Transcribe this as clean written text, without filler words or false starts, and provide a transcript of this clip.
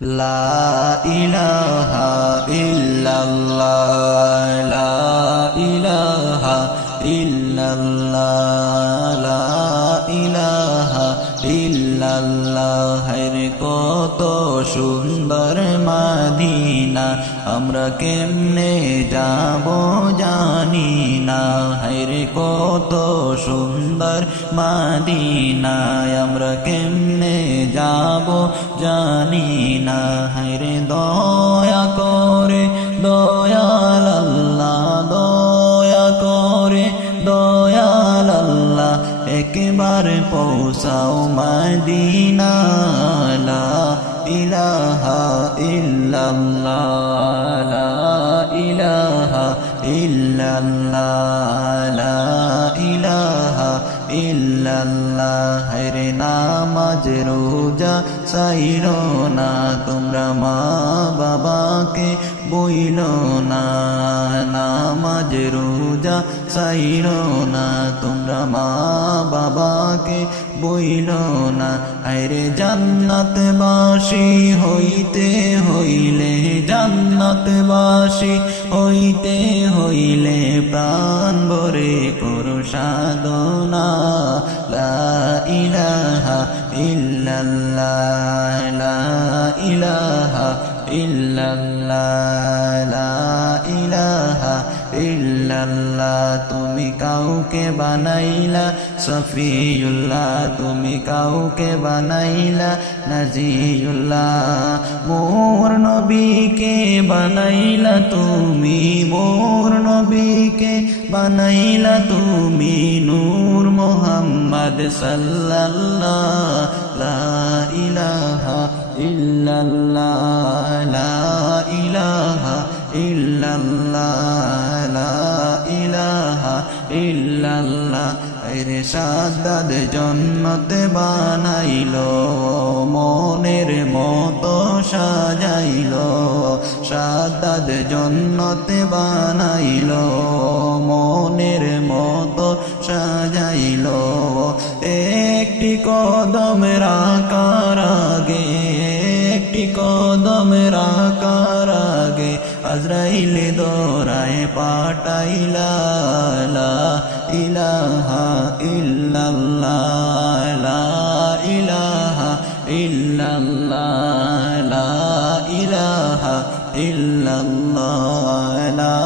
লা ইলাহা ইল্লাল্লাহ লা ইলাহা ইল্লাল্লাহ লা ইলাহা ইল্লাল্লাহ রে কত সুন্দর মদিনা আমরা কেমনে যাব জানি না রে কত সুন্দর মদিনা আমরা কেমনে যাব জানি না রে দয়া করে দয়াল আল্লাহ দয়া করে দয়াল আল্লাহ একবার পৌঁছাও মদিনা লা ইলাহা ইল্লাল্লাহ লা ইলাহা ইল্লাল্লাহ লা ইলাহা ইল্লাল্লাহ রে নামাজ রোজা সাইরো না তোমরা মা বাবাকে বইলো না নামাজ রোজা সাইরো না তোমরা মা বাবাকে বইলো না আরে জান্নাতবাসী হইতে হইলে জান্নাতবাসী হইতে হইলে প্রাণ ভরে করো সাধনা লা ইলাহা ইল্লাল্লাহ লা ইলাহা ইল্লাল্লাহ লা ইলাহা ইল্লাল্লাহ তুমি কাউকে বানাইলা সফিউল্লাহ তুমি কাউকে বানাইলা নাজিউল্লাহ মোর নবীকে বানাইলা তুমি মোর নবীকে বানাইলা তুমি নূর মুহাম্মদ সাল্লাল্লাহ লা ইলাহা ইল্লাল্লাহ লা ইলাহা ইল্লাল্লাহ লা ইলাহা ইল্লাল্লাহ রে সাদ্দাদ জন্নতে বানাইলো মনের মতো সাজাইলো সাদ্দাদ জন্নতে বানাইলো মনের মতো সাজাইলো একটি কদম রাখার আগে একটি কদম রাখার আগে আজরাইল দৌড়ায় পাঠাইলা লা ইলাহা ইল্লাল্লাহ লা ইলাহা ইল্লাল্লাহ লা ইলাহা ইল্লাল্লাহ লা